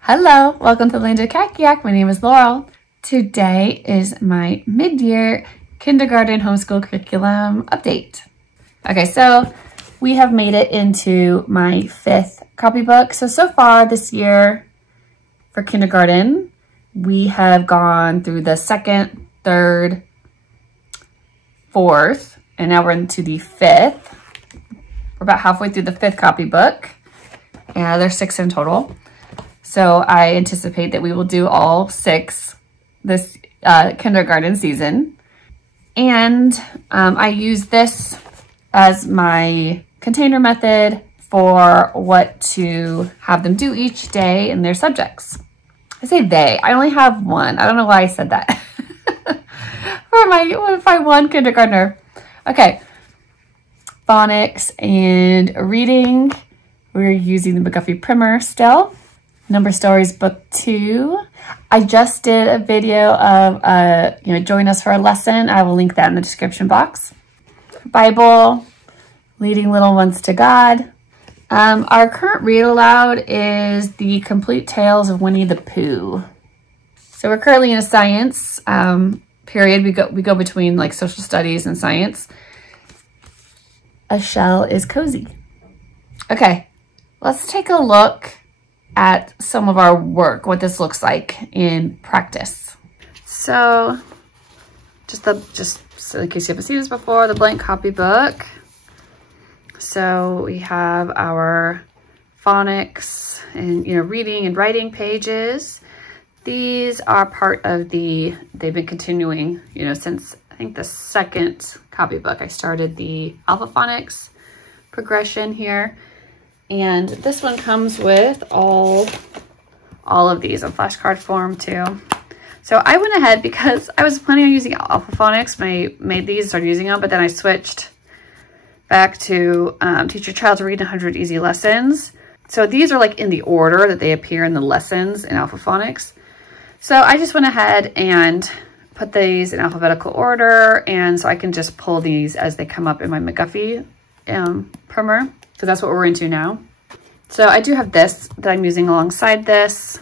Hello, welcome to Linda Kakiak. My name is Laurel. Today is my mid-year kindergarten homeschool curriculum update. Okay, so we have made it into my 5th copybook. So far this year for kindergarten, we have gone through the 2nd, 3rd, 4th, and now we're into the 5th. We're about halfway through the 5th copybook. Yeah, there's 6 in total. So I anticipate that we will do all 6 this kindergarten season. And I use this as my container method for what to have them do each day in their subjects. I say they, I only have one. I don't know why I said that. For my one kindergartner. Okay, phonics and reading. We're using the McGuffey primer still. Number Stories Book 2. I just did a video of, join us for a lesson. I will link that in the description box. Bible, Leading Little Ones to God. Our current read aloud is The Complete Tales of Winnie the Pooh. So we're currently in a science period. We go between like social studies and science. A shell is cozy. Okay, let's take a look at some of our work, what this looks like in practice. So just so in case you haven't seen this before, the blank copybook. So we have our phonics and reading and writing pages. These are part of they've been continuing, since I think the 2nd copybook. I started the alpha phonics progression here. And this one comes with all of these in flashcard form too. So I went ahead because I was planning on using alpha phonics when I made these, started using them, but then I switched back to Teach Your Child to Read 100 Easy Lessons. So these are like in the order that they appear in the lessons in alpha phonics. So I just went ahead and put these in alphabetical order, and so I can just pull these as they come up in my McGuffey primer, because that's what we're into now. So I do have this that I'm using alongside this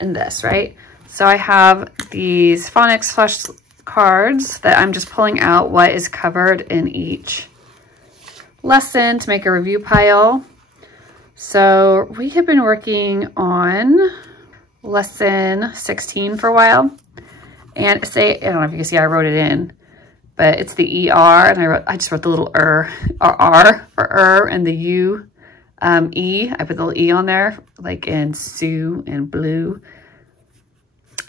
and this, right? So I have these phonics flashcards that I'm just pulling out what is covered in each lesson to make a review pile. So we have been working on lesson 16 for a while. And I don't know if you can see, I wrote it in, but it's the ER, and I just wrote the little R for and the U, E. I put the little E on there, like in Sue and blue.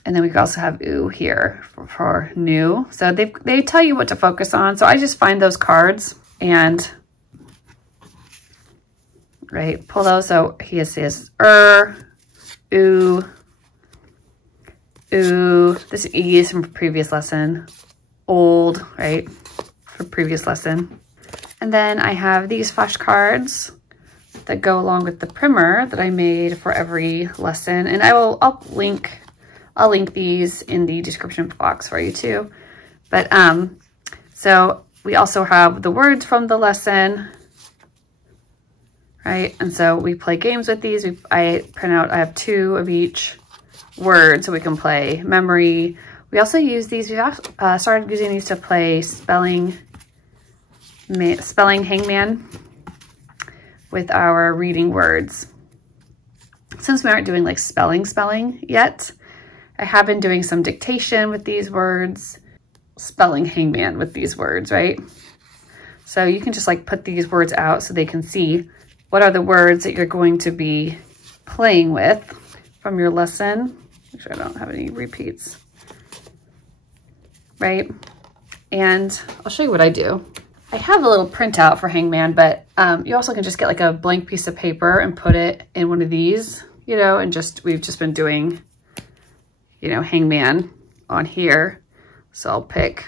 And then we also have OO here for new. So they tell you what to focus on. So I just find those cards and pull those. So he says OO, OO. This E is from previous lesson. Old, right, for previous lesson. And then I have these flashcards that go along with the primer that I made for every lesson. And I'll link these in the description box for you too. But so we also have the words from the lesson, right? And so we play games with these. I have 2 of each word so we can play memory. We also use these, we've started using these to play spelling hangman with our reading words. Since we aren't doing like spelling yet, I have been doing some dictation with these words, spelling hangman with these words, right? So you can just like put these words out so they can see what are the words that you're going to be playing with from your lesson. Make sure I don't have any repeats. Right? And I'll show you what I do. I have a little printout for hangman, but you also can just get like a blank piece of paper and put it in one of these, and we've just been doing, hangman on here. So I'll pick,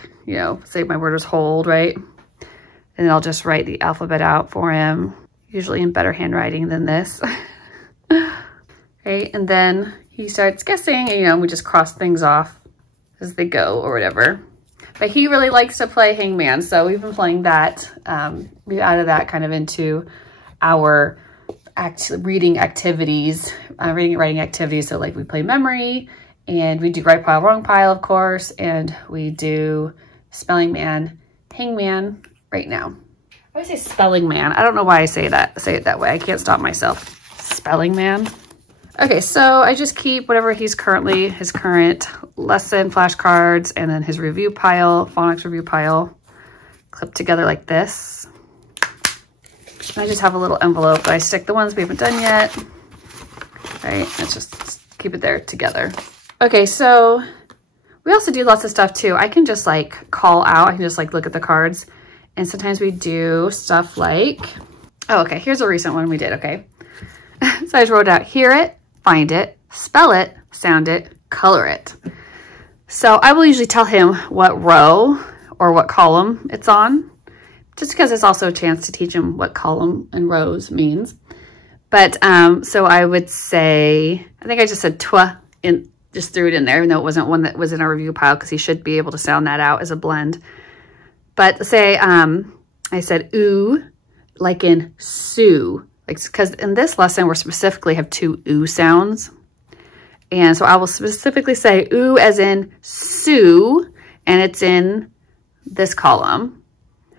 say my word was hold, right? And I'll just write the alphabet out for him, usually in better handwriting than this. Right? And then he starts guessing, and we just cross things off as they go or whatever. But he really likes to play hangman, so we've been playing that. We've added that kind of into our reading activities, reading and writing activities. So like we play memory, and we do right pile, wrong pile, of course, and we do spelling man, hangman right now. I always say spelling man. I don't know why I say it that way. I can't stop myself. Spelling man. Okay, so I just keep whatever his current lesson flashcards, and then his review pile, phonics review pile, clipped together like this. And I just have a little envelope that I stick the ones we haven't done yet. Right, let's just keep it there together. Okay, so we also do lots of stuff too. I can just like call out, I can just like look at the cards. And sometimes we do stuff like, oh, okay, here's a recent one we did, okay. So I just wrote out, hear it, find it, spell it, sound it, color it. So I will usually tell him what row or what column it's on, just because it's also a chance to teach him what column and rows means. But so I would say, I think I just said twa, just threw it in there, even though it wasn't one that was in our review pile, because he should be able to sound that out as a blend. But say I said ooh, like in Sue. Because in this lesson, we specifically have 2 ooh sounds. And so I will specifically say ooh as in Sue, and it's in this column.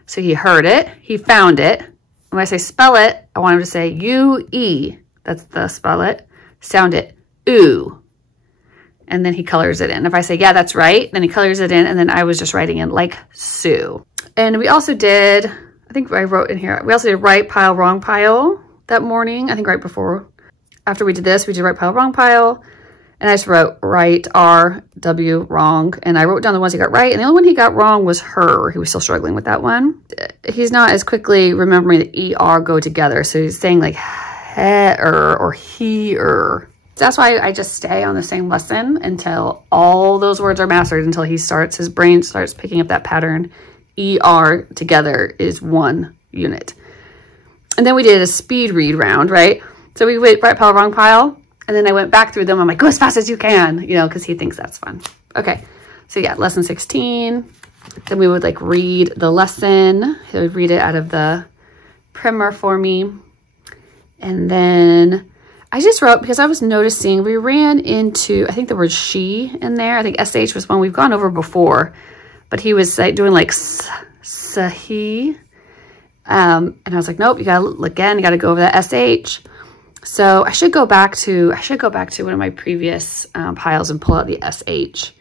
So he heard it, he found it. When I say spell it, I want him to say U-E. That's the spell it. Sound it, ooh. And then he colors it in. If I say, yeah, that's right, then he colors it in, and then I was just writing in like Sue. And we also did, I think I wrote in here, we also did right pile, wrong pile that morning. I think right before, after we did this, we did right pile, wrong pile. And I just wrote right, R, W, wrong. And I wrote down the ones he got right. And the only one he got wrong was her. He was still struggling with that one. He's not as quickly remembering the ER go together. So he's saying like he-er or he-er. So that's why I just stay on the same lesson until all those words are mastered, until his brain starts picking up that pattern. ER together is one unit. And then we did a speed read round, right? So we went right pile, wrong pile. And then I went back through them. I'm like, go as fast as you can, you know, because he thinks that's fun. Okay, so yeah, lesson 16. Then we would like read the lesson. He would read it out of the primer for me. And then I just wrote, because I was noticing we ran into, I think the word she in there. I think SH was one we've gone over before. But he was like, doing like sahi. And I was like, nope, you gotta, again, you gotta go over that SH. So I should go back to one of my previous piles and pull out the SH,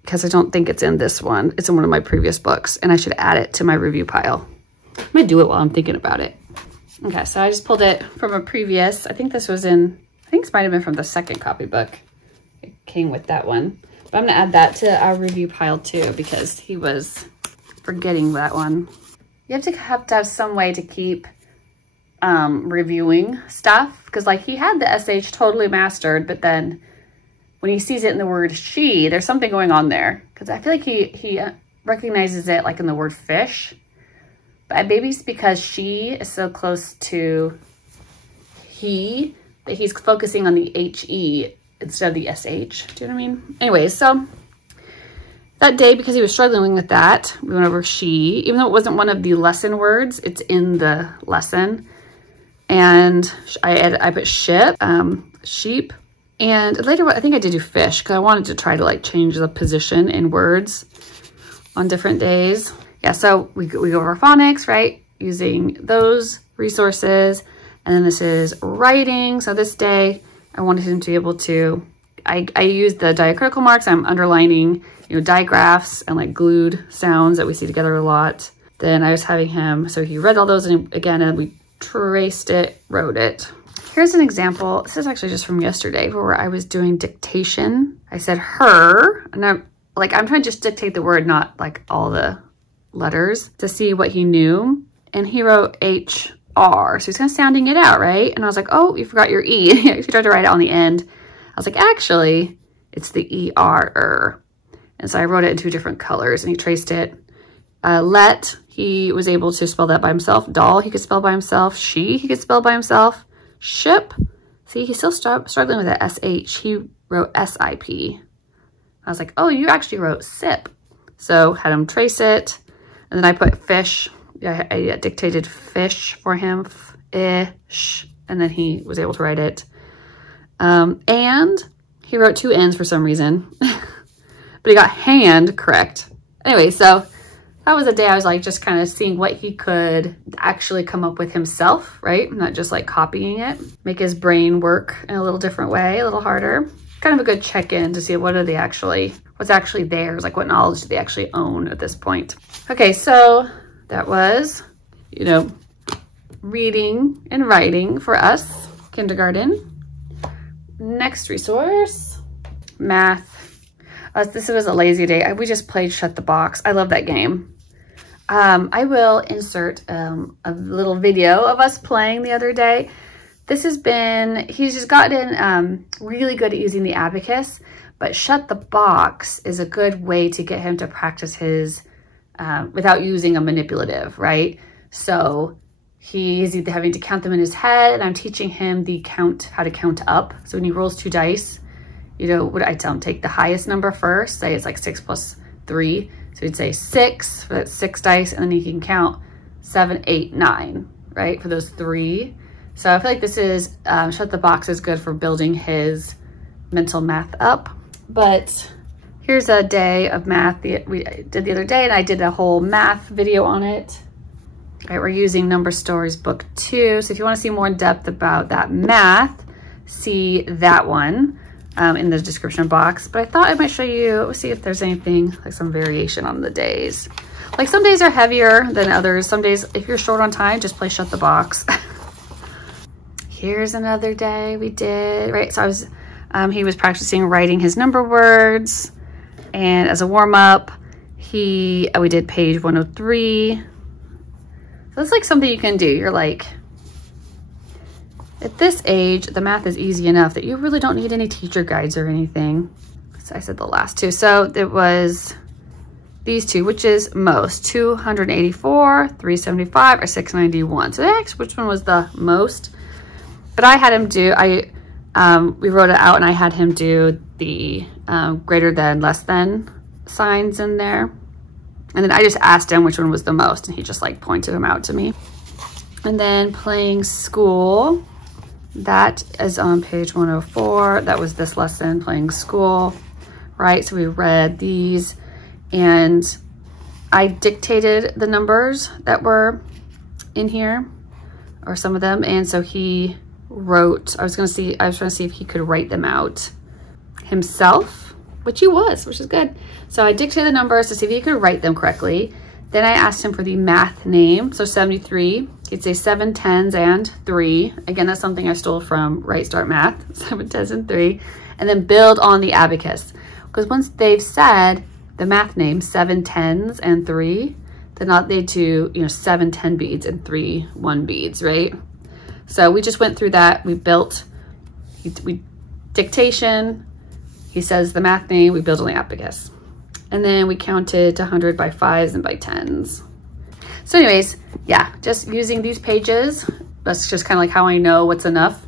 because I don't think it's in this one. It's in one of my previous books, and I should add it to my review pile. I'm gonna do it while I'm thinking about it. Okay, so I just pulled it from a previous, I think this might have been from the second copybook. It came with that one. But I'm gonna add that to our review pile too, because he was forgetting that one. You have to have some way to keep reviewing stuff, because like he had the SH totally mastered, but then when he sees it in the word she, there's something going on there, because I feel like he recognizes it like in the word fish, but maybe it's because she is so close to he that he's focusing on the HE instead of the SH. Do you know what I mean? Anyways, so that day, because he was struggling with that, we went over she, even though it wasn't one of the lesson words, it's in the lesson. And I put ship, sheep, and later I think I did do fish, because I wanted to try to like change the position in words on different days. Yeah, so we go over phonics, right, using those resources. And then this is writing. So this day I wanted him to be able to, I used the diacritical marks. I'm underlining, you know, digraphs and like glued sounds that we see together a lot. Then I was having him, so he read all those, and again, and we traced it, wrote it. Here's an example. This is actually just from yesterday, where I was doing dictation. I said her, and I'm trying to just dictate the word, not like all the letters, to see what he knew. And he wrote HR, so he's kind of sounding it out, right? And I was like, oh, you forgot your E. He tried to write it on the end. I was like, actually, it's the ER. And so I wrote it in 2 different colors, and he traced it. Let, he was able to spell that by himself. Doll, he could spell by himself. She, he could spell by himself. Ship, see, he's still struggling with that SH. He wrote SIP. I was like, oh, you actually wrote sip. So had him trace it. And then I put fish. I dictated fish for him. Fish. and then he was able to write it. And he wrote 2 N's for some reason, but he got hand correct. Anyway, so that was a day I was like just kind of seeing what he could actually come up with himself, right? Not just like copying it, make his brain work in a little different way, a little harder. Kind of a good check-in to see what are they actually, what's actually theirs, like what knowledge do they actually own at this point. Okay, so that was, you know, reading and writing for us, kindergarten. Next resource, math. This was a lazy day. We just played Shut the Box. I love that game. I will insert a little video of us playing the other day. This has been, he's just gotten really good at using the abacus, but Shut the Box is a good way to get him to practice his, without using a manipulative, right? So he's either having to count them in his head, and I'm teaching him how to count up. So when he rolls 2 dice, you know, what I tell him, take the highest number first, say it's like 6 plus 3. So he'd say 6 for that 6 dice, and then he can count 7, 8, 9, right? For those 3. So I feel like this is, Shut the Box is good for building his mental math up. But here's a day of math we did the other day, and I did a whole math video on it. All right, we're using Number Stories Book 2. So if you want to see more in depth about that math, see that one in the description box. But I thought I might show you, see if there's anything, like some variation on the days. Like some days are heavier than others. Some days, if you're short on time, just play Shut the Box. Here's another day we did, right? So he was practicing writing his number words, and as a warm-up, we did page 103. So that's like something you can do. You're like, at this age, the math is easy enough that you really don't need any teacher guides or anything. So I said the last 2. So it was these 2, which is most, 284, 375, or 691. So that's which one was the most? But I had him do, we wrote it out, and I had him do the greater than, less than signs in there. And then I just asked him which one was the most, and he just like pointed them out to me. And then playing school, that is on page 104. That was this lesson, playing school, right? So we read these, and I dictated the numbers that were in here, or some of them. And so he wrote, I was trying to see if he could write them out himself, which he was, which is good. So I dictated the numbers to see if he could write them correctly. Then I asked him for the math name. So 73, he'd say 7 10s and 3. Again, that's something I stole from Right Start Math, 7 10s and 3. And then build on the abacus. Because once they've said the math name, 7 10s and 3, then they do, 7 10 beads and 3 1 beads, right? So we just went through that. We built, dictation, he says the math name, we build on the abacus. And then we counted to 100 by 5s and by 10s. So anyways, yeah, just using these pages. That's just kind of like how I know what's enough.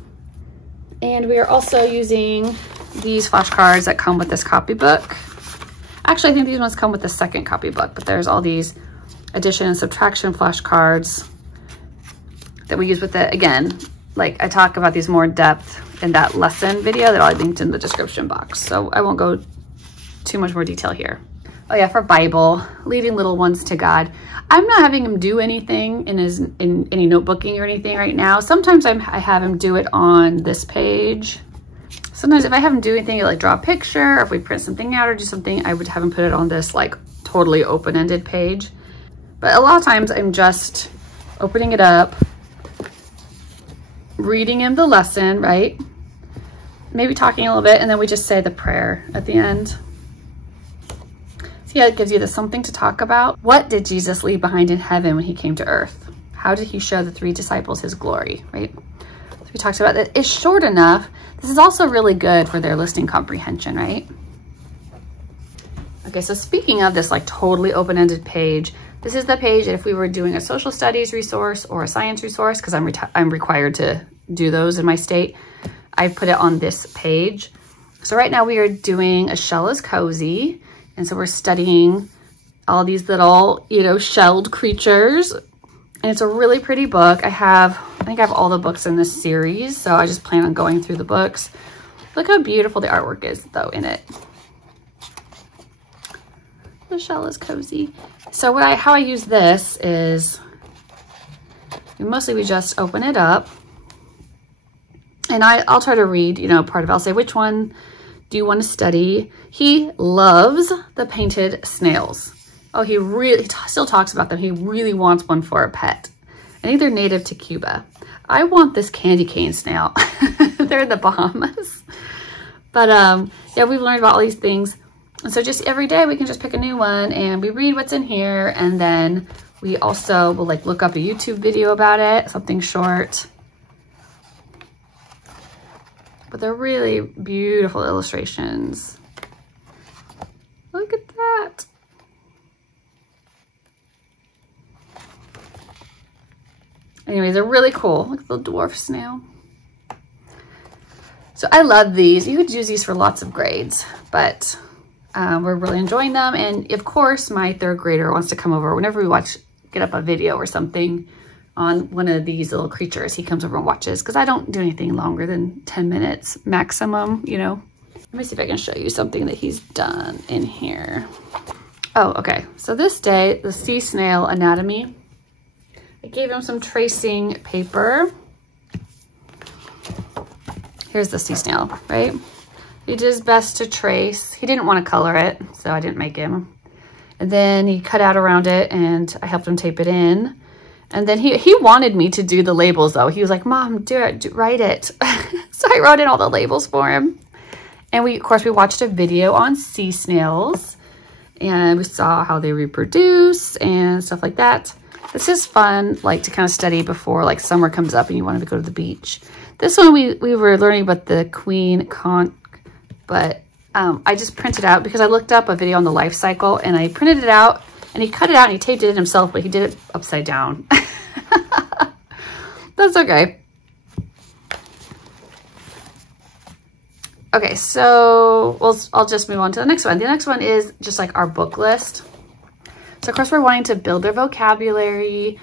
And we are also using these flashcards that come with this copybook. Actually, I think these ones come with the second copybook, but there's all these addition and subtraction flashcards that we use with it. Again, like I talk about these more in depth in that lesson video that I linked in the description box. So I won't go too much more detail here. Oh yeah, for Bible, leading little ones to God. I'm not having him do anything in any notebooking or anything right now. Sometimes I have him do it on this page. Sometimes if I have him do anything, like draw a picture, or if we print something out or do something, I would have him put it on this like totally open-ended page. But a lot of times I'm just opening it up, reading him the lesson, right? Maybe talking a little bit, and then we just say the prayer at the end. So yeah, it gives you something to talk about. What did Jesus leave behind in heaven when he came to earth? How did he show the 3 disciples his glory, right? So we talked about that. It's short enough. This is also really good for their listening comprehension, right? Okay, so speaking of this like totally open-ended page, this is the page that if we were doing a social studies resource or a science resource, because I'm required to do those in my state, I put it on this page. So right now we are doing A Shell is Cozy. And so we're studying all these little, shelled creatures. And it's a really pretty book. I have think I have all the books in this series, so I just plan on going through the books. Look how beautiful the artwork is though in it. The shell is cozy. So how I use this is mostly we just open it up, and I'll try to read, you know, part of it. I'll say, which one do you want to study? He loves the painted snails. Oh, he still talks about them. He really wants one for a pet. I think they're native to Cuba. I want this candy cane snail. They're in the Bahamas. But yeah, we've learned about all these things. And so just every day we can just pick a new one and we read what's in here. And then we also will like look up a YouTube video about it, something short. But they're really beautiful illustrations. Look at that. Anyways, they're really cool. Look at the dwarf snail. So I love these. You could use these for lots of grades, but we're really enjoying them. And of course, my third grader wants to come over whenever we get up a video or something on one of these little creatures. He comes over and watches because I don't do anything longer than 10 minutes maximum, you know. Let me see if I can show you something that he's done in here. Oh, okay. So this day, the sea snail anatomy. I gave him some tracing paper. Here's the sea snail, right? He did his best to trace. He didn't want to color it, so I didn't make him. And then he cut out around it and I helped him tape it in. And then he wanted me to do the labels though. He was like, Mom, do it, write it. So I wrote in all the labels for him. And of course we watched a video on sea snails and we saw how they reproduce and stuff like that. This is fun, like to kind of study before like summer comes up and you wanted to go to the beach. This one we were learning about the queen conch, but I just printed out because I looked up a video on the life cycle and I printed it out and he cut it out and he taped it in himself, but he did it upside down. That's okay. Okay, so I'll just move on to the next one. The next one is just like our book list. So of course we're wanting to build their vocabulary,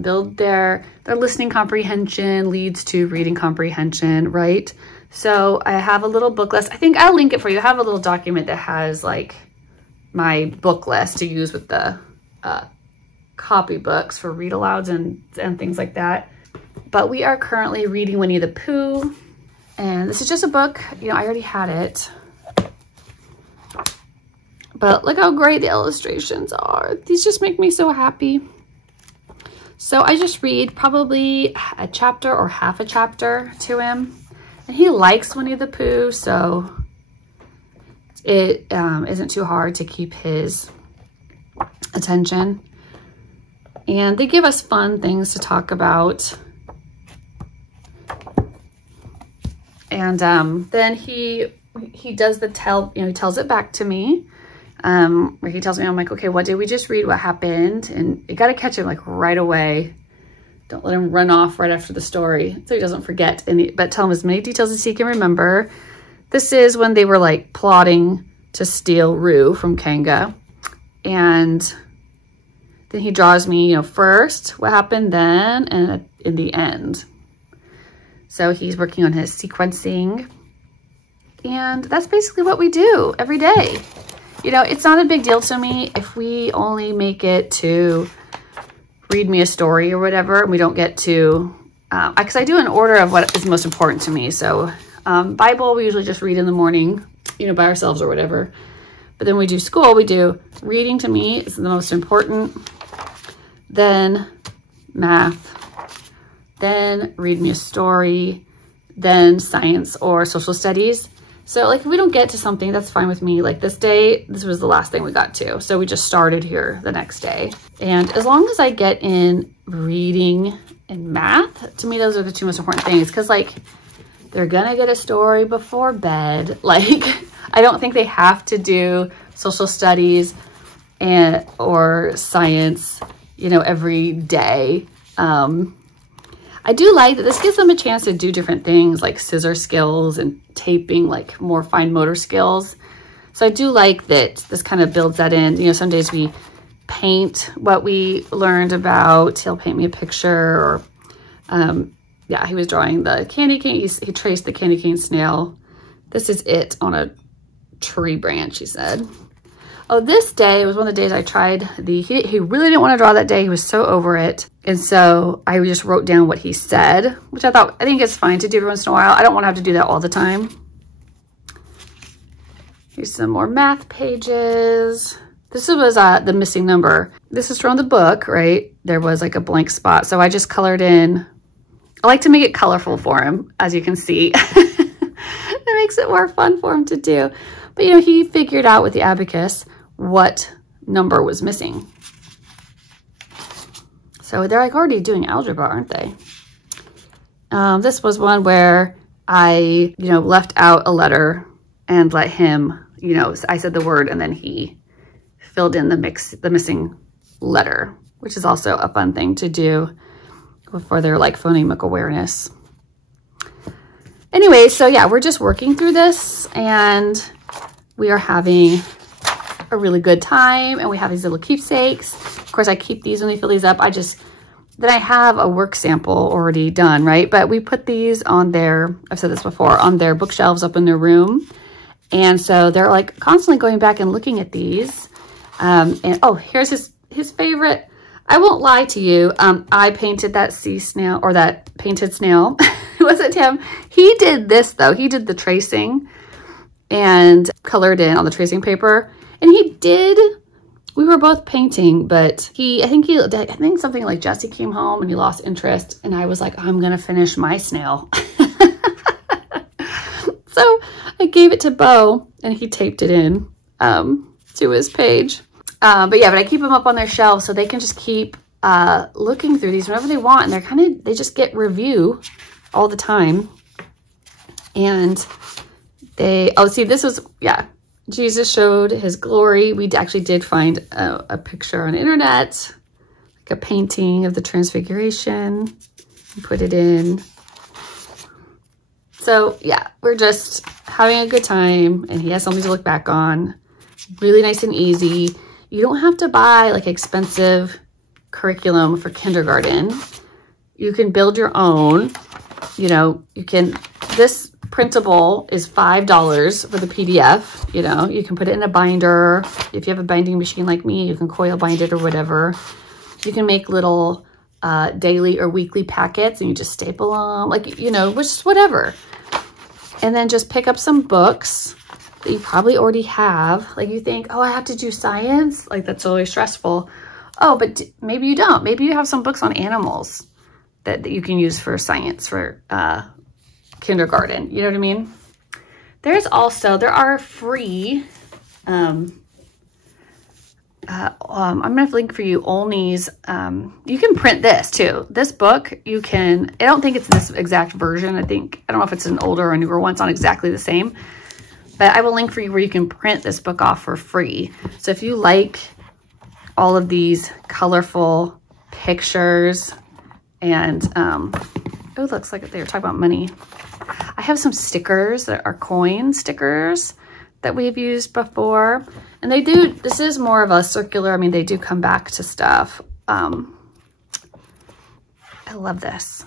build their listening comprehension leads to reading comprehension, right? So I have a little book list. I think I'll link it for you. I have a little document that has like my book list to use with the copybooks for read alouds and things like that. But we are currently reading Winnie the Pooh. And this is just a book, you know, I already had it. But look how great the illustrations are. These just make me so happy. So I just read probably a chapter or half a chapter to him. And he likes Winnie the Pooh, so it isn't too hard to keep his attention. And they give us fun things to talk about. And then he does the he tells it back to me. Where he tells me, I'm like, okay, what did we just read? What happened? And you got to catch him like right away. Don't let him run off right after the story so he doesn't forget. But tell him as many details as he can remember. This is when they were like plotting to steal Roo from Kanga. And then he draws me, you know, first, what happened then, and in the end. So he's working on his sequencing. And that's basically what we do every day. You know, it's not a big deal to me if we only make it to read me a story or whatever, and we don't get to, because I do an order of what is most important to me. So Bible, we usually just read in the morning, you know, by ourselves or whatever. But then we do school, we do reading to me is the most important. Then math, then read me a story, then science or social studies. So like if we don't get to something, that's fine with me. Like this day, this was the last thing we got to. So we just started here the next day. And as long as I get in reading and math, to me, those are the two most important things. Because like they're gonna get a story before bed. Like I don't think they have to do social studies or science, you know, every day. I do like that this gives them a chance to do different things like scissor skills and taping, like more fine motor skills. So I do like that this kind of builds that in. You know, some days we paint what we learned about. He'll paint me a picture, or Yeah, he was drawing the candy cane. He traced the candy cane snail. This is it on a tree branch, he said. Oh, this day, it was one of the days I tried he really didn't want to draw that day. He was so over it. And so I just wrote down what he said, which I think it's fine to do every once in a while. I don't want to have to do that all the time. Here's some more math pages. This was the missing number. This is from the book, right? There was like a blank spot. So I just colored in. I like to make it colorful for him, as you can see. It makes it more fun for him to do. But, you know, he figured out with the abacus what number was missing. So they're like already doing algebra, aren't they? This was one where I, you know, left out a letter and let him, you know, I said the word and then he filled in the missing letter, which is also a fun thing to do for their like phonemic awareness. Anyway, so yeah, we're just working through this and we are having a really good time and we have these little keepsakes. Of course, I keep these when we fill these up. Then I have a work sample already done, right? But we put these on their, I've said this before, on their bookshelves up in their room. And so they're like constantly going back and looking at these. And oh, here's his favorite. I won't lie to you. I painted that sea snail or that painted snail. It wasn't him. He did this though. He did the tracing and colored in on the tracing paper. And we were both painting, but I think something like Jesse came home and he lost interest. And I was like, I'm going to finish my snail. So I gave it to Bo and he taped it in to his page. But I keep them up on their shelves so they can just keep looking through these whenever they want. And they just get review all the time. And this was, Jesus showed his glory. We actually did find a picture on the internet, like a painting of the Transfiguration, and put it in. So yeah, we're just having a good time and he has something to look back on. Really nice and easy. You don't have to buy like expensive curriculum for kindergarten. You can build your own, you know, this printable is $5 for the PDF. You know, you can put it in a binder. If you have a binding machine like me, you can coil bind it or whatever. You can make little daily or weekly packets and you just staple them, like, you know, just whatever. And then just pick up some books that you probably already have. Like you think, oh, I have to do science. Like that's always stressful. Oh, but maybe you don't. Maybe you have some books on animals that you can use for science for kindergarten. You know what I mean? There are free, I'm going to link for you Olney's, you can print this too. This book, I don't think it's this exact version. I don't know if it's an older or newer one. It's not exactly the same, but I will link for you where you can print this book off for free. So if you like all of these colorful pictures and, oh, it looks like they were talking about money. I have some stickers that are coin stickers that we've used before. And this is more of a circular, they do come back to stuff. I love this.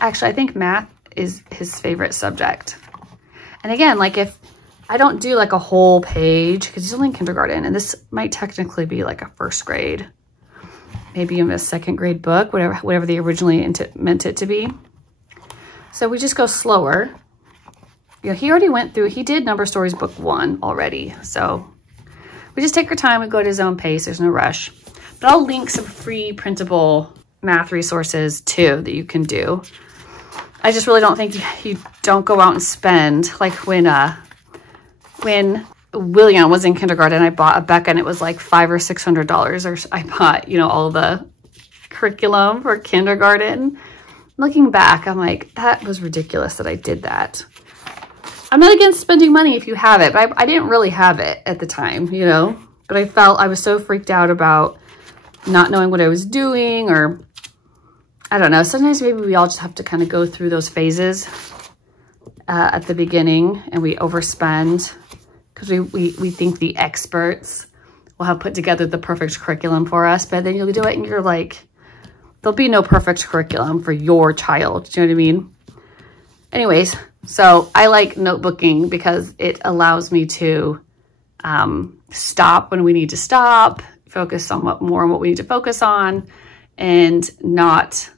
Actually, I think math is his favorite subject. And again, like if I don't do like a whole page, because he's only in kindergarten, and this might technically be like a first grade, maybe even a second grade book, whatever they originally meant it to be. So we just go slower. You know, he did Number Stories book 1 already. So we just take our time, we go at his own pace, there's no rush. But I'll link some free printable math resources too that you can do. I just really don't think you don't go out and spend, like when William was in kindergarten, I bought a Becca and it was like $500 or $600, or I bought, you know, all the curriculum for kindergarten. Looking back, I'm like, that was ridiculous that I did that. I'm not against spending money if you have it, but I didn't really have it at the time, you know, but I was so freaked out about not knowing what I was doing, or I don't know. Sometimes maybe we all just have to kind of go through those phases at the beginning, and we overspend because we think the experts will have put together the perfect curriculum for us, but then you'll do it and you're like, there'll be no perfect curriculum for your child. Do you know what I mean? Anyways, so I like notebooking because it allows me to stop when we need to stop, focus somewhat more on what we need to focus on, and not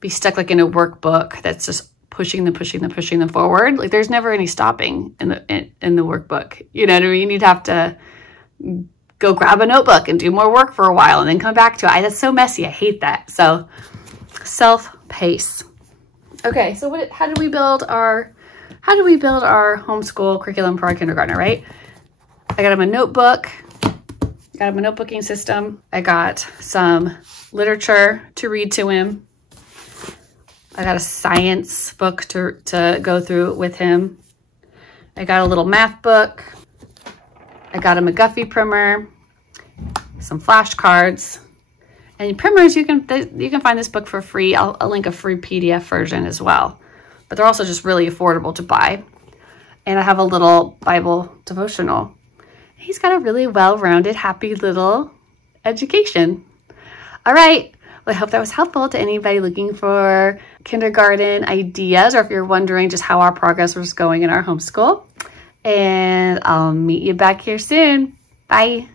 be stuck like in a workbook that's just pushing them forward. Like there's never any stopping in the workbook. You know what I mean? You'd have to go grab a notebook and do more work for a while and then come back to it. That's so messy. I hate that. So self-pace. Okay, so how do we build our homeschool curriculum for our kindergartner, right? I got him a notebook, got him a notebooking system. I got some literature to read to him. I got a science book to go through with him. I got a little math book. I got a McGuffey primer, some flashcards. And primers, you can find this book for free. I'll link a free PDF version as well. But they're also just really affordable to buy. And I have a little Bible devotional. He's got a really well-rounded, happy little education. All right. Well, I hope that was helpful to anybody looking for kindergarten ideas, or if you're wondering just how our progress was going in our homeschool. And I'll meet you back here soon. Bye.